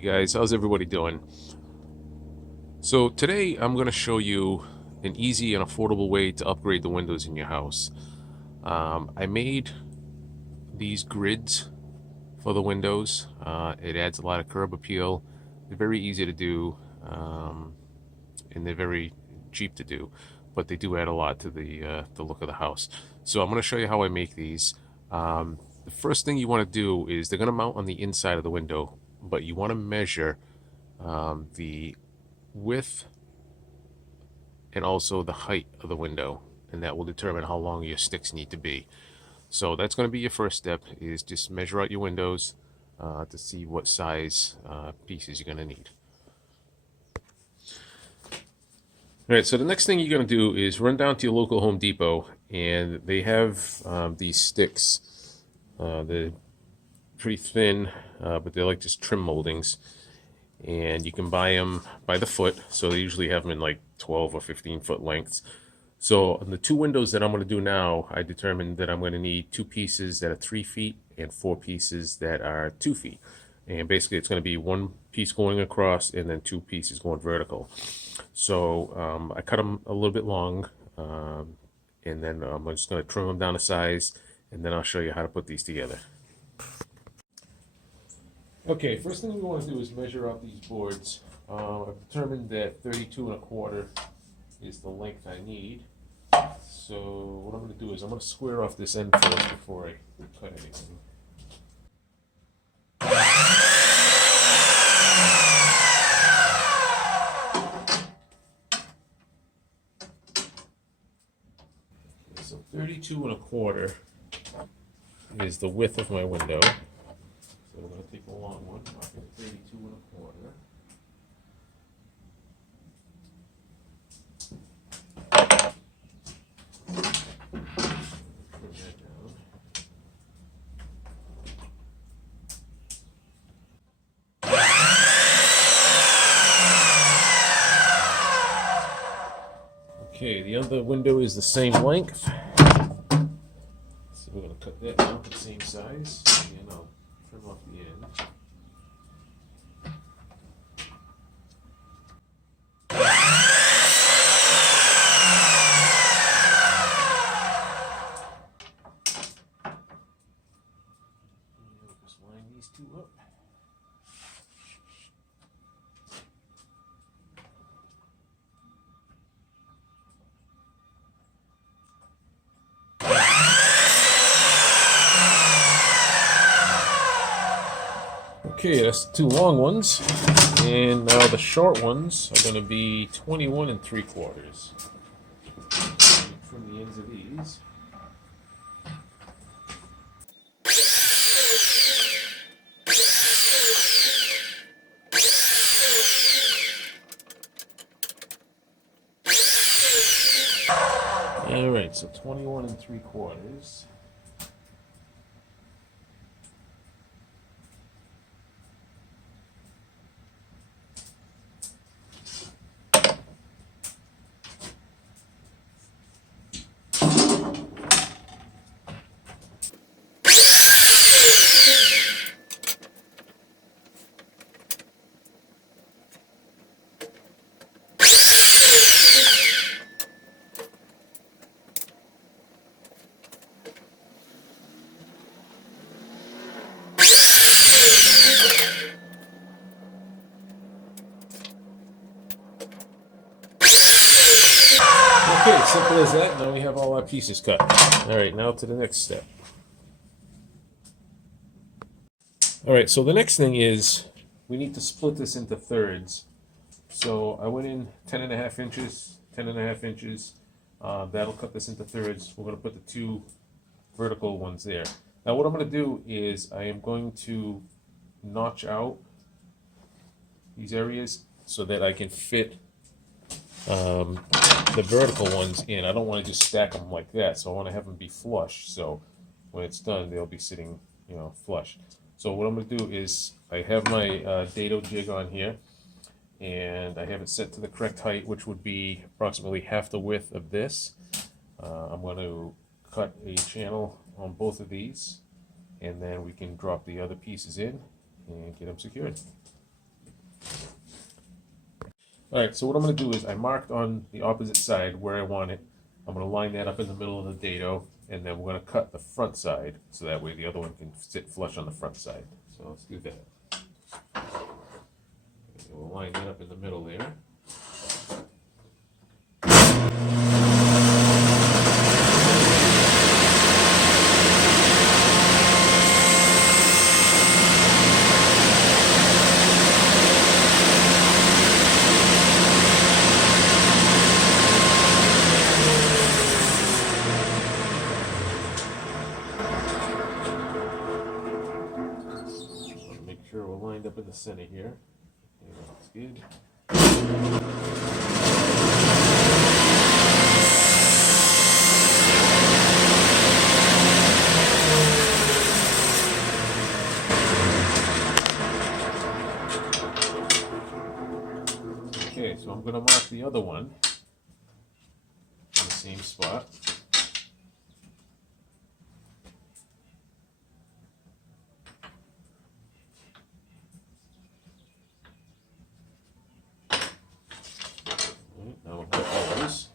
Hey guys, how's everybody doing? So today I'm going to show you an easy and affordable way to upgrade the windows in your house. I made these grids for the windows. It adds a lot of curb appeal. They're very easy to do, and they're very cheap to do, but they do add a lot to the look of the house. So I'm going to show you how I make these. The first thing you want to do is they're going to mount on the inside of the window, but you want to measure the width and also the height of the window, and that will determine how long your sticks need to be. So that's going to be your first step, is just measure out your windows to see what size pieces you're going to need. All right, so the next thing you're going to do is run down to your local Home Depot, and they have these sticks. They're pretty thin, but they're like just trim moldings, and you can buy them by the foot. So they usually have them in like 12 or 15 foot lengths. So on the two windows that I'm going to do now, I determined that I'm going to need two pieces that are 3 feet and four pieces that are 2 feet. And basically it's going to be one piece going across and then two pieces going vertical. So I cut them a little bit long, and then I'm just going to trim them down to size, and then I'll show you how to put these together. Okay, first thing we want to do is measure out these boards. I've determined that 32 1/4 is the length I need. So what I'm going to do is I'm going to square off this end first before I cut anything. Okay, so 32 1/4 is the width of my window. So we're going to take a long one, mark it 32 1/4. Okay, the other window is the same length. So we're going to cut that down to the same size, and I'll trim off the end. And just line these two up. Okay, that's the two long ones, and now the short ones are going to be 21 3/4. Trim the ends of these. All right, so 21 3/4. Okay, simple as that. Now we have all our pieces cut. All right, now to the next step. All right, so the next thing is we need to split this into thirds. So I went in 10 1/2 inches, 10 1/2 inches. That'll cut this into thirds. We're going to put the two vertical ones there. Now what I'm going to do is I am going to notch out these areas so that I can fit the vertical ones in. I don't want to just stack them like that, so I want to have them be flush. So when it's done, they'll be sitting, flush. So what I'm going to do is I have my dado jig on here, and I have it set to the correct height, which would be approximately half the width of this. I'm going to cut a channel on both of these, and then we can drop the other pieces in and get them secured. All right, so what I'm going to do is I marked on the opposite side where I want it. I'm going to line that up in the middle of the dado, and then we're going to cut the front side so that way the other one can sit flush on the front side. So let's do that. We'll line that up in the middle there. Make sure we're lined up in the center here. Yeah, that's good. Okay, so I'm going to mark the other one in the same spot. Right, now we'll cut those.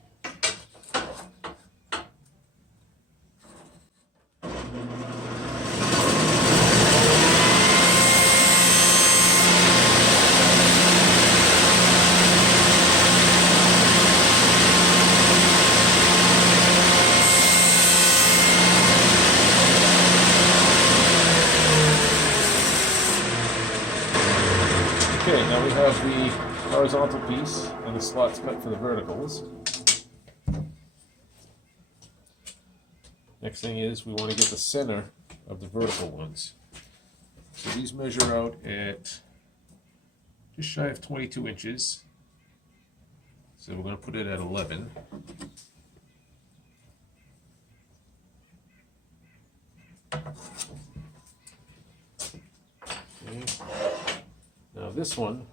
Okay, now we have the horizontal piece and the slots cut for the verticals. Next thing is we want to get the center of the vertical ones. So these measure out at just shy of 22 inches. So we're going to put it at 11. Okay. Now this one,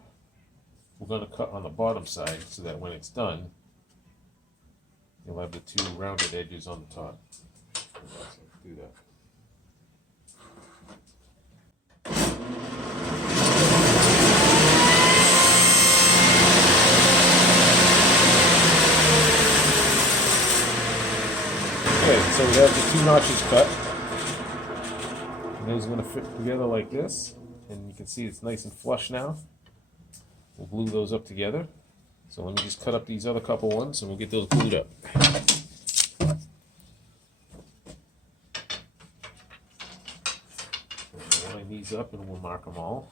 we're going to cut on the bottom side so that when it's done, you'll have the two rounded edges on the top. So let's do that. Okay, so we have the two notches cut. And those are going to fit together like this. And you can see it's nice and flush now. We'll glue those up together. So let me just cut up these other couple ones and we'll get those glued up. We'll line these up and we'll mark them all.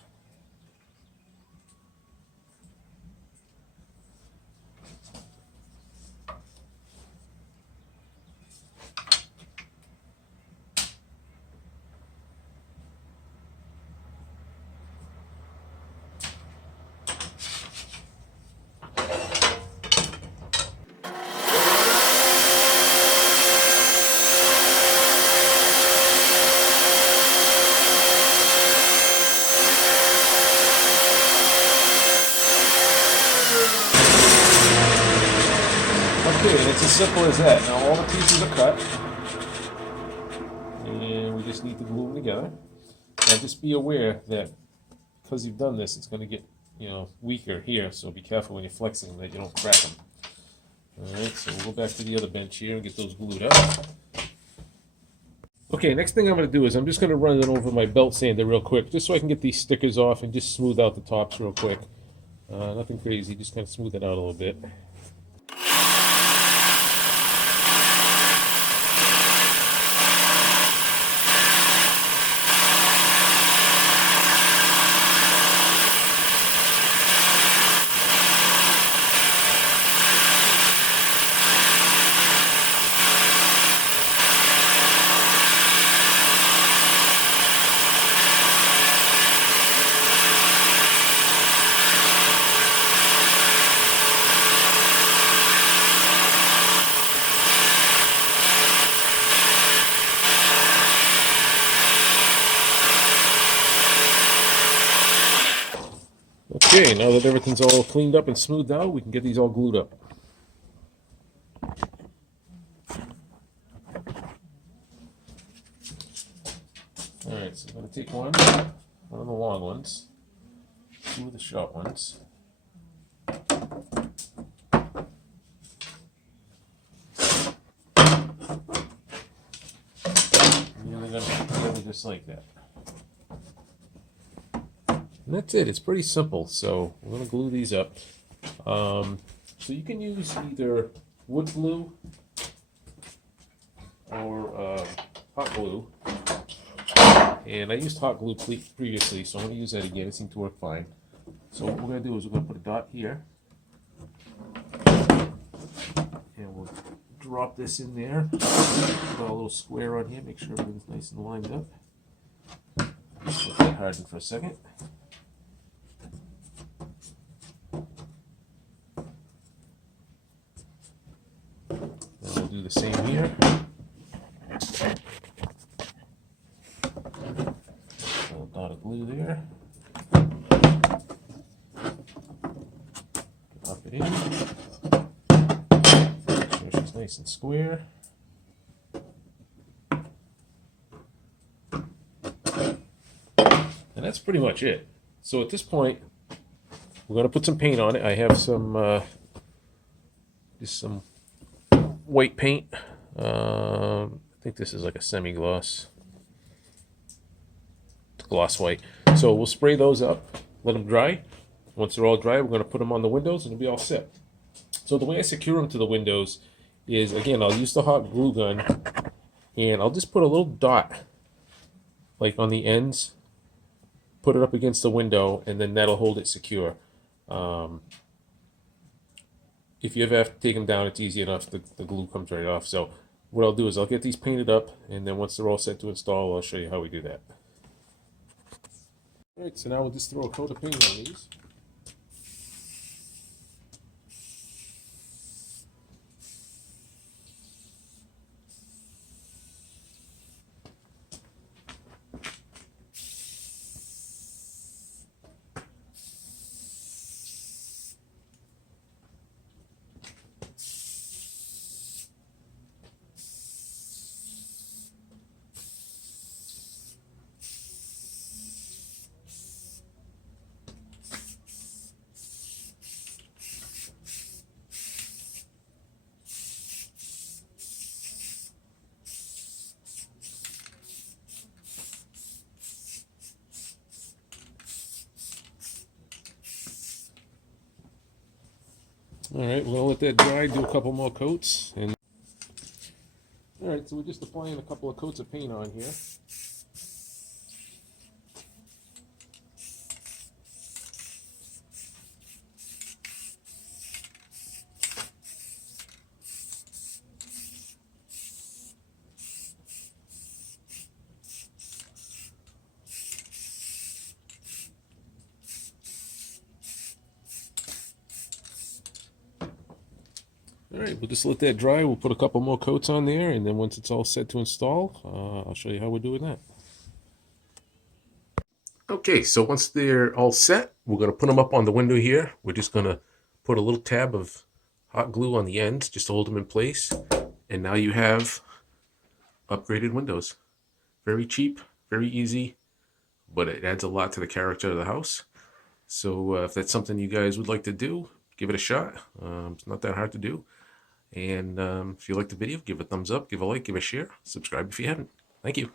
Okay, and it's as simple as that. Now all the pieces are cut, and we just need to glue them together. Now just be aware that because you've done this, it's going to get, weaker here. So be careful when you're flexing them that you don't crack them. All right, so we'll go back to the other bench here and get those glued up. Okay, next thing I'm going to do is I'm just going to run it over my belt sander real quick, just so I can get these stickers off and just smooth out the tops real quick. Nothing crazy, just kind of smooth it out a little bit. Okay, now that everything's all cleaned up and smoothed out, we can get these all glued up. Alright, so I'm going to take one of the long ones, two of the short ones. just like that. And that's it. It's pretty simple. So we're going to glue these up. So you can use either wood glue or hot glue. And I used hot glue previously, so I'm going to use that again. It seemed to work fine. So what we're going to do is we're going to put a dot here. And we'll drop this in there. Put a little square on here. Make sure everything's nice and lined up. Let that harden for a second. Now we'll do the same here. A little dot of glue there. Drop it in. Make sure she's nice and square. And that's pretty much it. So at this point, we're going to put some paint on it. I have some, just some white paint. I think this is like a semi-gloss. It's gloss white. So we'll spray those up, let them dry. Once they're all dry, we're going to put them on the windows and it'll be all set. So the way I secure them to the windows is, again, I'll use the hot glue gun and I'll just put a little dot like on the ends, put it up against the window, and then that'll hold it secure. If you ever have to take them down, it's easy enough. The glue comes right off. So what I'll do is I'll get these painted up, and then once they're all set to install, I'll show you how we do that. All right, so now we'll just throw a coat of paint on these. All right, we'll let that dry, do a couple more coats. And all right, so we're just applying a couple of coats of paint on here. All right, we'll just let that dry. We'll put a couple more coats on there, and then once it's all set to install, I'll show you how we're doing that. Okay, so once they're all set, we're going to put them up on the window here. We're just going to put a little tab of hot glue on the ends just to hold them in place. And now you have upgraded windows. Very cheap, very easy, but it adds a lot to the character of the house. So if that's something you guys would like to do, give it a shot. It's not that hard to do. And if you like the video, give it a thumbs up, give a like, give a share, subscribe if you haven't. Thank you.